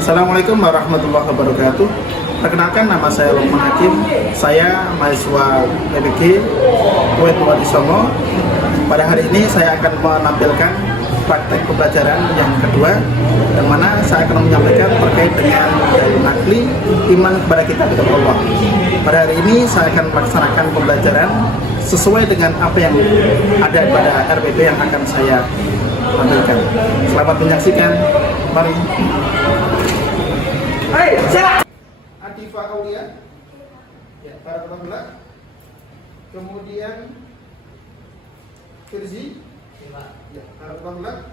Assalamualaikum warahmatullahi wabarakatuh. Perkenalkan, nama saya Lukman Hakim. Saya mahasiswa PBG UIN Bupati Songo. Pada hari ini saya akan menampilkan praktek pembelajaran yang kedua, yang mana saya akan menyampaikan terkait dengan akli iman kepada kita kepada Allah. Pada hari ini saya akan melaksanakan pembelajaran sesuai dengan apa yang ada pada RPP yang akan saya tampilkan. Selamat menyaksikan. Mari. Hai, siapa? Adifa Aulia. Ya, para penonton. Kemudian Firzi. Ya, para penonton.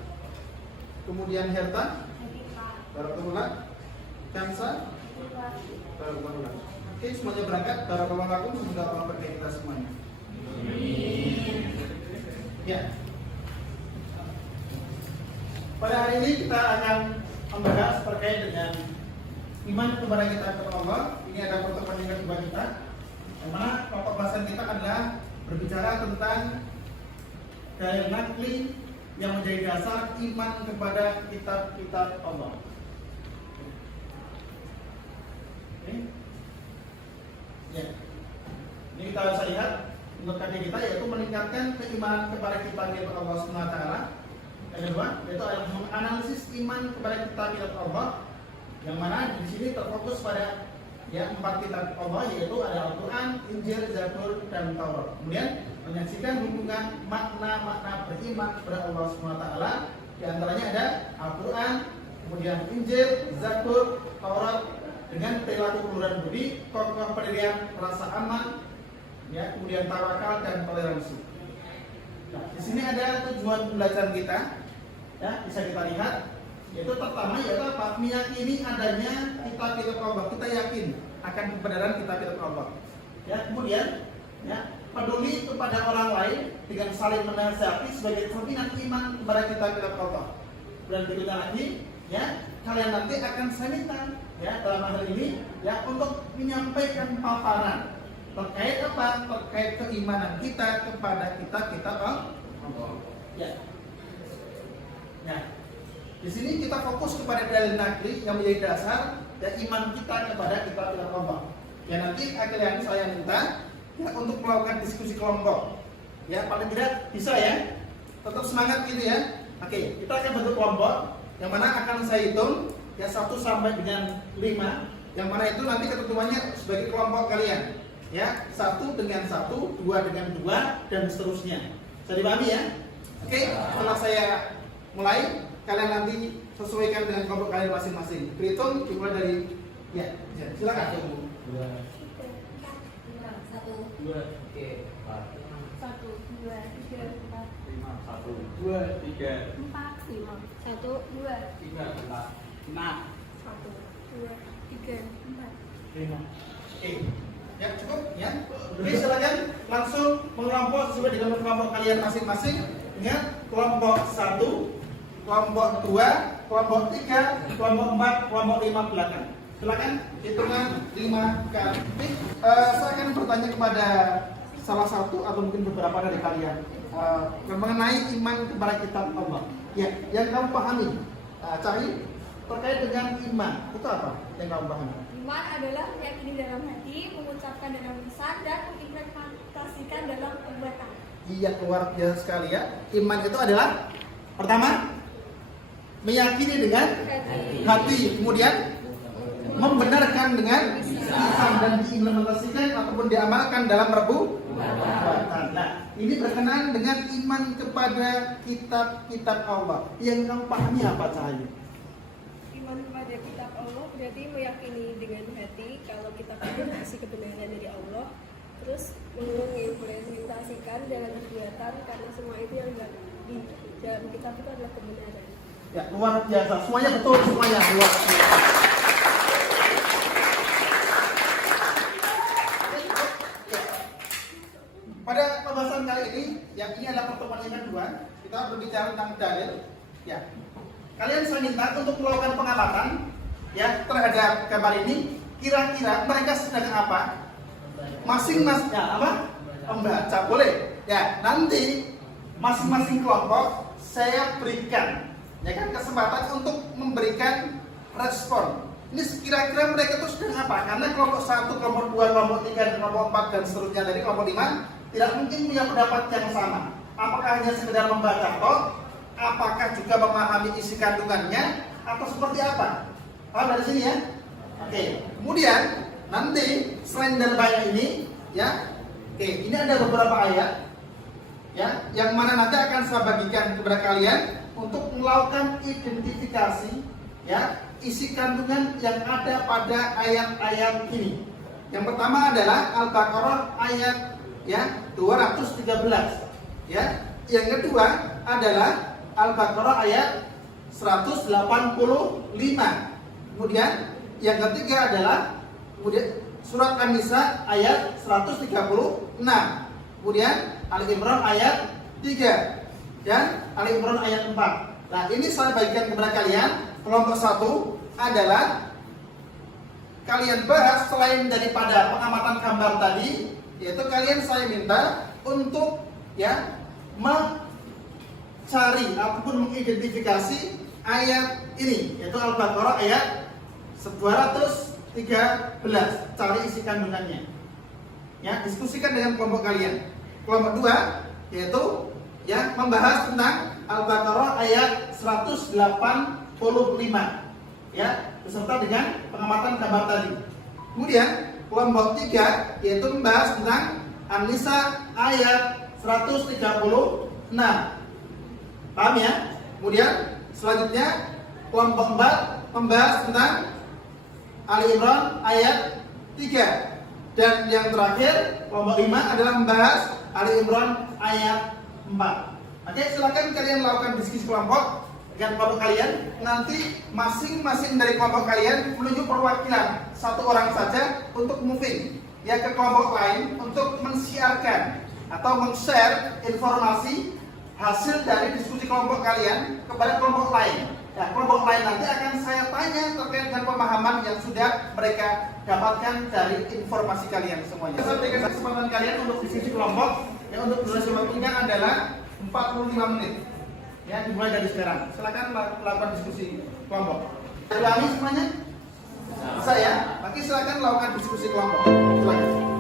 Kemudian Herta. Para penonton. Kansa. Para penonton. Oke, semuanya berangkat. Para penonton, semoga Allah berkahi kita semuanya. Ya. Pada hari ini kita akan membahas terkait dengan iman kepada kita kepada Allah. Ini ada pertemuan yang kedua kita, yang mana pokok bahasan kita adalah berbicara tentang dalil nakli yang menjadi dasar iman kepada kitab-kitab Allah. Oke. Ya. Ini kita bisa lihat untuk kajian kita, yaitu meningkatkan keimanan kepada kitab-kitab Allah SWT. Yang kedua, yaitu adalah menganalisis iman kepada kitab-kitab Allah, yang mana di sini terfokus pada empat kitab Allah, yaitu ada Al-Quran, Injil, Zabur, dan Taurat. Kemudian menyaksikan hubungan makna-makna beriman kepada Allah SWT. Di antaranya ada Al-Quran, kemudian Injil, Zabur, Taurat, dengan perilaku keluhuran budi, kokoh pendirian, rasa aman, kemudian tawakal dan toleransi. Nah, di sini ada tujuan pembelajaran kita, bisa kita lihat, yaitu pertama yaitu apa? Meyakini adanya kitab-kitab Allah. Kita yakin akan kebenaran kitab-kitab Allah. Kemudian peduli kepada orang lain dengan saling menasihati sebagai cerminan iman kepada kitab-kitab Allah. Dan berikutnya lagi, kalian nanti akan saya minta, dalam hal ini, untuk menyampaikan paparan terkait apa? Terkait keimanan kita kepada kitab-kitab Allah. Di sini kita fokus kepada dalil nakli yang menjadi dasar iman kita kepada kitab-kitab Allah. Nanti akhirnya saya minta untuk melakukan diskusi kelompok. Paling tidak bisa tetap semangat gitu ya. Oke, kita akan bentuk kelompok yang mana akan saya hitung 1 sampai dengan 5, yang mana itu nanti ketentuannya sebagai kelompok kalian. 1 dengan 1, 2 dengan 2, dan seterusnya. Bisa dipahami ya? Oke, setelah saya mulai, kalian nanti sesuaikan dengan kelompok kalian masing-masing. Berhitung dimulai dari silakan. 1, 2, 1, 2, oke. 1, 2, 3, 4, 5, 1, 2, 3, 4, 5, 1, 2, 3, 4, 5, 1, 2, 3, 4, 5. Oke. Cukup ya. Oke, silakan langsung mengelompok sesuai dengan kelompok kalian masing-masing. Ingat, kelompok 1, kelompok 2, kelompok 3, kelompok 4, kelompok 5 belakang. Silakan hitungan 5 kali. Saya akan bertanya kepada salah satu atau mungkin beberapa dari kalian mengenai iman kepada kitab Allah. Yang kamu pahami, Cahyi, terkait dengan iman itu apa yang kamu pahami? Iman adalah meyakini dalam hati, mengucapkan dalam lisan, dan mengimplementasikan dalam perbuatan. Iya, luar biasa sekali ya. Iman itu adalah pertama meyakini dengan hati, kemudian membenarkan dengan lisan, dan diimplementasikan ataupun diamalkan dalam perbuatan. Nah, ini berkenaan dengan iman kepada kitab-kitab Allah. Yang kamu pahami apa, Cahaya? Iman kepada kitab Allah berarti meyakini dengan hati kalau kitab itu berisi kebenaran dari Allah, terus mengimplementasikan dalam kegiatan karena semua itu yang di dalam kitab itu adalah kebenaran. Luar biasa, semuanya betul, semuanya luar biasa. Pada pembahasan kali ini, yang ini adalah pertemuan yang kedua, kita berbicara tentang dalil. Kalian saya minta untuk melakukan pengamatan terhadap gambar ini. Kira-kira mereka sedang apa? Masing-masing membaca, boleh? Nanti masing-masing kelompok saya berikan kesempatan untuk memberikan respon. Ini kira-kira mereka itu sedang apa? Karena kelompok 1, kelompok 2, kelompok 3, dan kelompok 4 dan seterusnya dari kelompok 5 tidak mungkin punya pendapat yang sama. Apakah hanya sekedar membaca toh? Apakah juga memahami isi kandungannya? Atau seperti apa? Paham dari sini ya? Oke. Kemudian nanti selain dari ayat ini, ya, oke, ini ada beberapa ayat, ya, yang mana nanti akan saya bagikan kepada kalian untuk melakukan identifikasi, ya, isi kandungan yang ada pada ayat-ayat ini. Yang pertama adalah Al-Baqarah ayat, ya, 213, ya. Yang kedua adalah Al-Baqarah ayat 185. Kemudian yang ketiga adalah surat An-Nisa ayat 136. Kemudian Ali Imran ayat 3 dan Ali Imran ayat 4. Nah, ini saya bagikan kepada kalian. Kelompok 1 adalah kalian bahas selain daripada pengamatan gambar tadi, yaitu kalian saya minta untuk, ya, mencari ataupun mengidentifikasi ayat ini, yaitu Al-Baqarah ayat 213. Cari isi kandungannya. Ya, diskusikan dengan kelompok kalian. Kelompok 2 yaitu, ya, membahas tentang Al-Baqarah ayat 185, ya, beserta dengan pengamatan gambar tadi. Kemudian kelompok 3 yaitu membahas tentang An-Nisa ayat 136. Paham ya? Kemudian selanjutnya kelompok 4 membahas tentang Ali Imran ayat 3. Dan yang terakhir kelompok 5 adalah membahas Ali Imran ayat 4. Oke, silakan kalian lakukan diskusi kelompok dengan kelompok kalian. Nanti masing-masing dari kelompok kalian menunjuk perwakilan satu orang saja untuk moving, ya, ke kelompok lain untuk men-sharekan atau men-share informasi hasil dari diskusi kelompok kalian kepada kelompok lain. Ya, kelompok lain nanti akan saya tanya terkait dengan pemahaman yang sudah mereka dapatkan dari informasi kalian semuanya. Saya berikan kesempatan kalian untuk diskusi kelompok, yang untuk durasi waktunya adalah 45 menit. Ya, dimulai dari sekarang. Silakan lakukan diskusi kelompok. Ulangi semuanya? Saya, Oke, silakan lakukan diskusi kelompok. Silakan.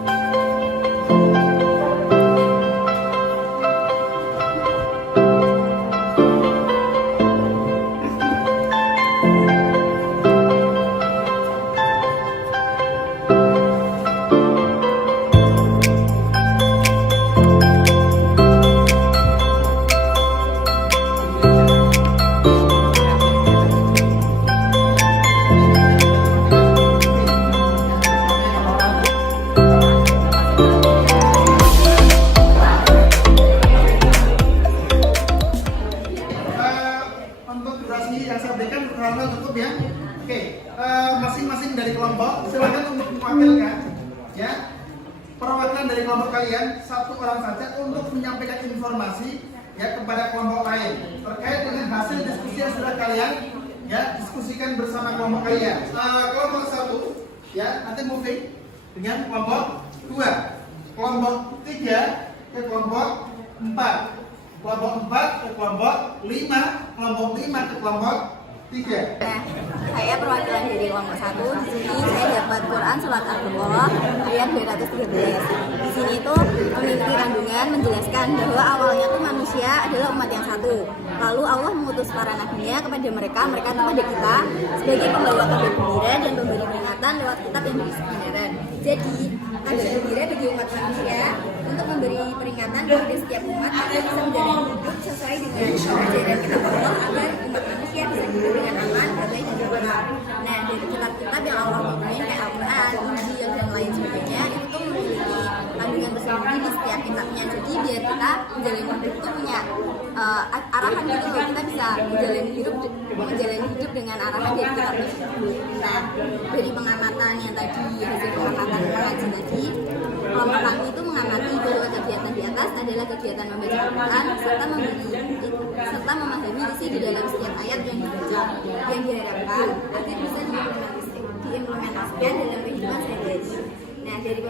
Masing-masing dari kelompok silakan untuk mewakilkan, ya, perwakilan dari kelompok kalian satu orang saja untuk menyampaikan informasi, ya, kepada kelompok lain terkait dengan hasil diskusi yang sudah kalian, ya, diskusikan bersama kelompok kalian. Kelompok 1, ya, nanti moving dengan kelompok 2, kelompok 3 ke kelompok 4, kelompok 4 ke kelompok 5, kelompok 5 ke kelompok 3. Nah, saya perwakilan dari kelompok 1. Di sini saya dapat Quran surat Al-Baqarah ayat 213. Di sini itu memiliki kandungan menjelaskan bahwa awalnya tuh manusia adalah umat yang satu. Lalu Allah mengutus para nabinya kepada mereka itu kepada kita sebagai pembawa kabar gembira dan pemberi peringatan lewat kitab yang berisi kebenaran. Jadi, kabar gembira bagi umat manusia untuk memberi peringatan kepada setiap umat agar bisa menjalani hidup sesuai dengan ajaran kitab Allah agar umat manusia bisa hidup dengan aman, damai dan tentram. Nah, dari kitab-kitab yang Allah turunkan kayak Al-Quran, Injil dan lain sebagainya itu tuh memiliki kandungan tersendiri di setiap kitabnya. Jadi biar kita menjalani hidup tuh punya arahan gitu loh, kita bisa menjalani hidup dengan arahan dari kitab tersebut. Nah, dari pengamatan yang tadi, hasil pengamatan mengaji tadi, kelompok kami itu mengamati bahwa kegiatan di atas adalah kegiatan membaca Al-Quran serta memahami isi di dalam setiap ayat yang dibaca, yang diharapkan agar bisa diimplementasikan dalam kehidupan sehari-hari. Nah, dari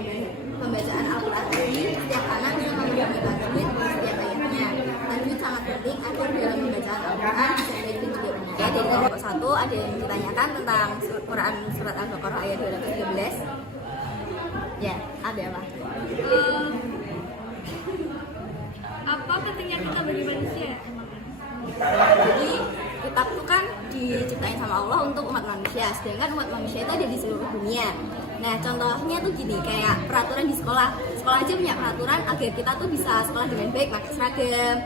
pembacaan Al-Quran ini, setiap anak bisa memahami tajwid di setiap ayatnya. Tajwid sangat penting agar dalam pembacaan Al-Quran bisa baik dan juga benar. Dari kelompok 1 ada yang ditanyakan tentang Quran surat Al-Baqarah ayat 213. Ya, ada apa? Apa pentingnya kita bagi manusia? Jadi kitab itu kan diciptain sama Allah untuk umat manusia, sedangkan umat manusia itu ada di seluruh dunia. Nah contohnya tuh gini, kayak peraturan di sekolah aja punya peraturan agar kita tuh bisa sekolah dengan baik, pakai seragam,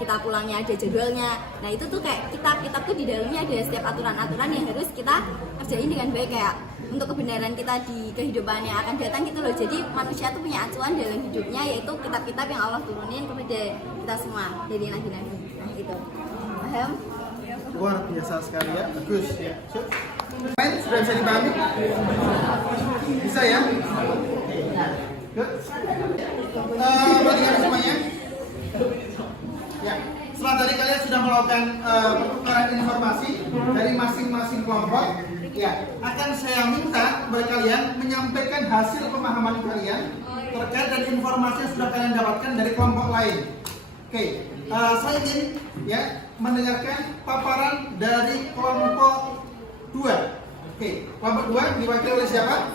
kita pulangnya ada jadwalnya. Nah itu tuh kayak kitab tuh di dalamnya ada setiap aturan-aturan yang harus kita kerjain dengan baik, kayak untuk kebenaran kita di kehidupan yang akan datang gitu loh. Jadi manusia tuh punya acuan dalam hidupnya, yaitu kitab-kitab yang Allah turunin kepada kita semua dari nabi-nabi. Nah gitu. Paham? Luar biasa sekali ya, bagus ya. Main sudah bisa dipahami? Bisa ya? Good. Perhatikan semuanya. Ya, setelah tadi kalian sudah melakukan pertukaran informasi dari masing-masing kelompok, ya, akan saya minta kepada kalian menyampaikan hasil pemahaman kalian terkait dengan informasi yang sudah kalian dapatkan dari kelompok lain. Oke, saya ingin ya mendengarkan paparan dari kelompok 2. Oke, kelompok 2 diwakili oleh siapa?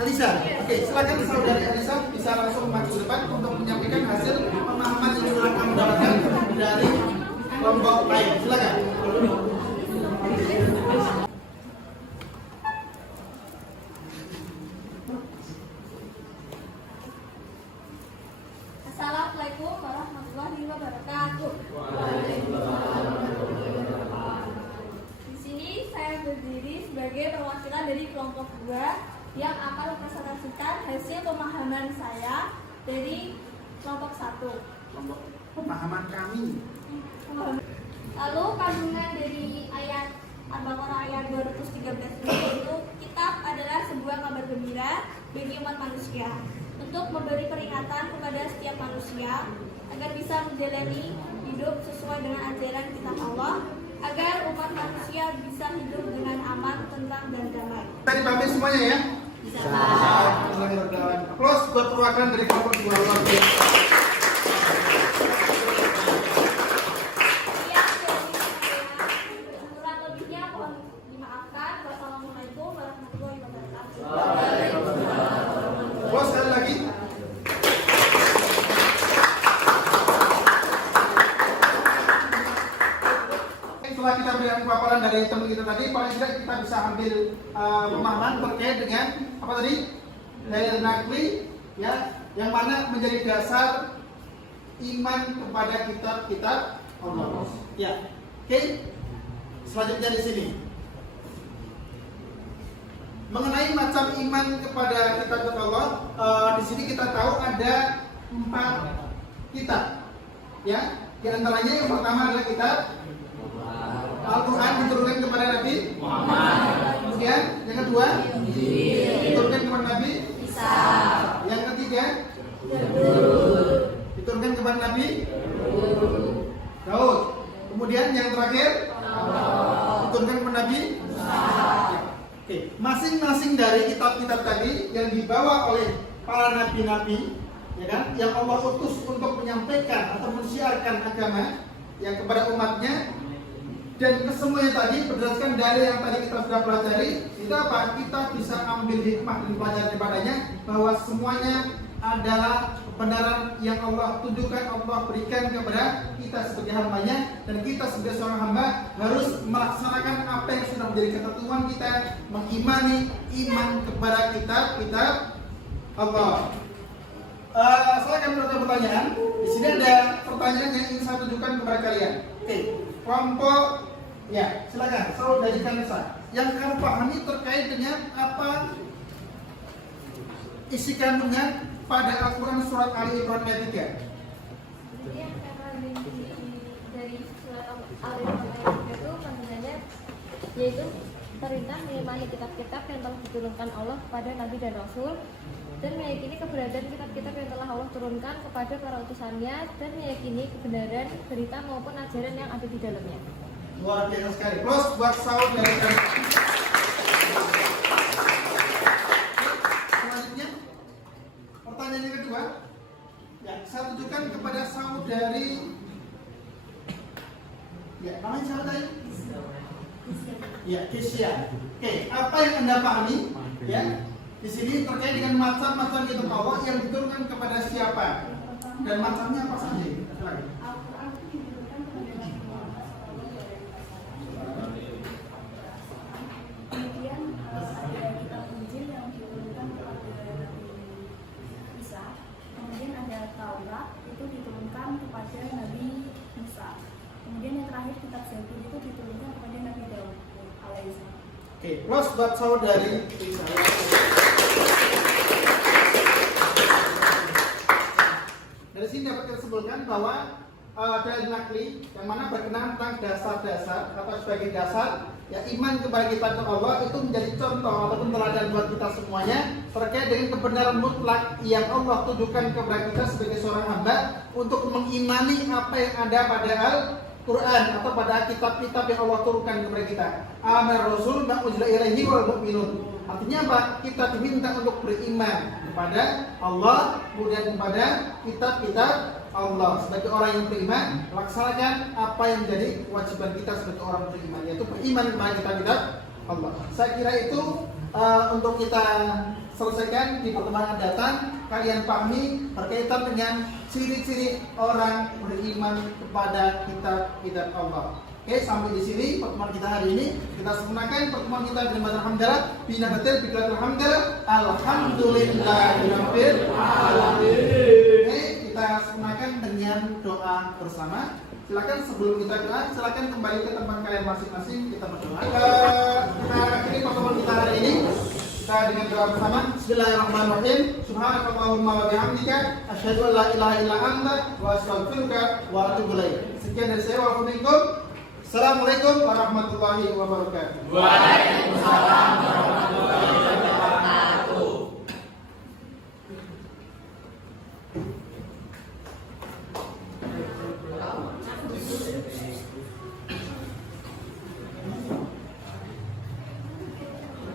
Alisa. Oke, silakan saudari Alisa bisa langsung maju ke depan untuk menyampaikan hasil pemahaman yang sudah kamu dapatkan dari kelompok lain. Silakan. Assalamualaikum warahmatullahi wabarakatuh. Di sini saya berdiri sebagai perwakilan dari kelompok 2 yang akan mempresentasikan hasil pemahaman saya dari kelompok 1. Kelompok pemahaman kami. Lalu kandungan dari ayat Al-Baqarah ayat 213 itu, kitab adalah sebuah kabar gembira bagi umat manusia untuk memberi peringatan kepada setiap manusia agar bisa menjalani hidup sesuai dengan ajaran kitab Allah, agar umat manusia bisa hidup dengan aman, tentram, dan damai. Tadi pahami semuanya ya? Bisa. Applause buat perwakilan dari kelompok 2. Kurang lebihnya mohon dimaafkan. Wassalamualaikum warahmatullahi wabarakatuh. Applause sekali lagi. Setelah kita berikan paparan dari teman kita tadi, paling tidak kita bisa ambil pemahaman terkait dengan apa tadi? Dalil nakli, ya, yang mana menjadi dasar iman kepada kitab-kitab Allah. Ya, oke. Selanjutnya di sini mengenai macam iman kepada kitab Allah, di sini kita tahu ada 4 kitab. Ya, di antaranya yang pertama adalah kitab Al-Quran diturunkan kepada Nabi Muhammad. Kemudian yang kedua diturunkan kepada Nabi Isa. Yang ketiga diturunkan kepada Nabi Daud. Kemudian yang terakhir diturunkan kepada Nabi Musa. Oke, masing-masing dari kitab-kitab tadi yang dibawa oleh para nabi-nabi, ya kan, yang Allah utus untuk menyampaikan atau mensiarkan agama yang kepada umatnya. Dan kesemuanya tadi berdasarkan dari yang tadi kita sudah pelajari, itu apa? Kita bisa ambil hikmah dan pelajaran daripadanya bahwa semuanya adalah kebenaran yang Allah tunjukkan, Allah berikan kepada kita sebagai hambanya, dan kita sebagai seorang hamba harus melaksanakan apa yang sudah menjadi ketentuan kita, mengimani iman kepada kitab Allah. Saya akan menjawab pertanyaan. Di sini ada pertanyaan yang ingin saya tunjukkan kepada kalian. Oke, kelompok, ya silakan. Saudari Kanesa, yang kamu pahami terkait dengan apa isi kandungan pada Al-Quran surat Ali Imran ayat 3? Jadi yang saya pahami dari surat Al-Imran ayat 3 itu kandungannya yaitu perintah mengimani kitab-kitab yang telah diturunkan Allah kepada Nabi dan Rasul, dan meyakini keberadaan kitab-kitab yang telah Allah turunkan kepada para utusannya, dan meyakini kebenaran berita maupun ajaran yang ada di dalamnya. Luar biasa sekali. Plus buat saud dari selanjutnya, pertanyaan yang kedua, ya saya tunjukkan kepada saudari, ya namanya siapa tadi? Oke, apa yang Anda pahami? Ya, di sini terkait dengan macam-macam kitab Allah yang diturunkan kepada siapa dan macamnya apa saja? Silakan. Al-Quran itu diturunkan kepada Nabi Muhammad SAW. Kemudian ada kitab Injil yang diturunkan kepada Nabi Isa. Kemudian ada Taurat itu diturunkan kepada Nabi Musa. Kemudian yang terakhir kitab Zabur itu diturunkan kepada Nabi Daud alaihissalam. Oke, plus buat saudari dari sini dapat kita sebutkan bahwa dalil nakli yang mana berkenaan tentang dasar-dasar atau sebagai dasar ya iman kepada kita Allah itu menjadi contoh ataupun teladan buat kita semuanya terkait dengan kebenaran mutlak yang Allah tujukan kepada kita sebagai seorang hamba untuk mengimani apa yang ada pada Al-Quran atau pada kitab-kitab yang Allah turunkan kepada kita. Amar Rasul ma'uzla ilaihi wal mu'minun. Artinya apa? Kita diminta untuk beriman kepada Allah, kemudian kepada kitab-kitab Allah. Sebagai orang yang beriman, laksanakan apa yang menjadi kewajiban kita sebagai orang beriman, yaitu beriman kepada kitab-kitab Allah. Saya kira itu untuk kita selesaikan di pertemuan yang datang. Kalian pahami berkaitan dengan ciri-ciri orang beriman kepada kitab-kitab Allah. Oke, sampai di sini pertemuan kita hari ini. Kita sempurnakan pertemuan kita dengan baca hamdalah, bina betul, biqatul hamdalah, alhamdulillahirabbil alamin. Oke, kita sempurnakan dengan doa bersama. Silakan sebelum kita doa, silakan kembali ke tempat kalian masing-masing, kita berdoa. Kita akhiri pertemuan kita hari ini. Kita dengan doa bersama. Bismillahirrahmanirrahim. Subhanakallahumma wa bihamdika asyhadu an la ilaha illa anta wa astaghfiruka wa atubu ilaik. Sekian dari saya, wa assalamualaikum warahmatullahi wabarakatuh. Waalaikumsalam.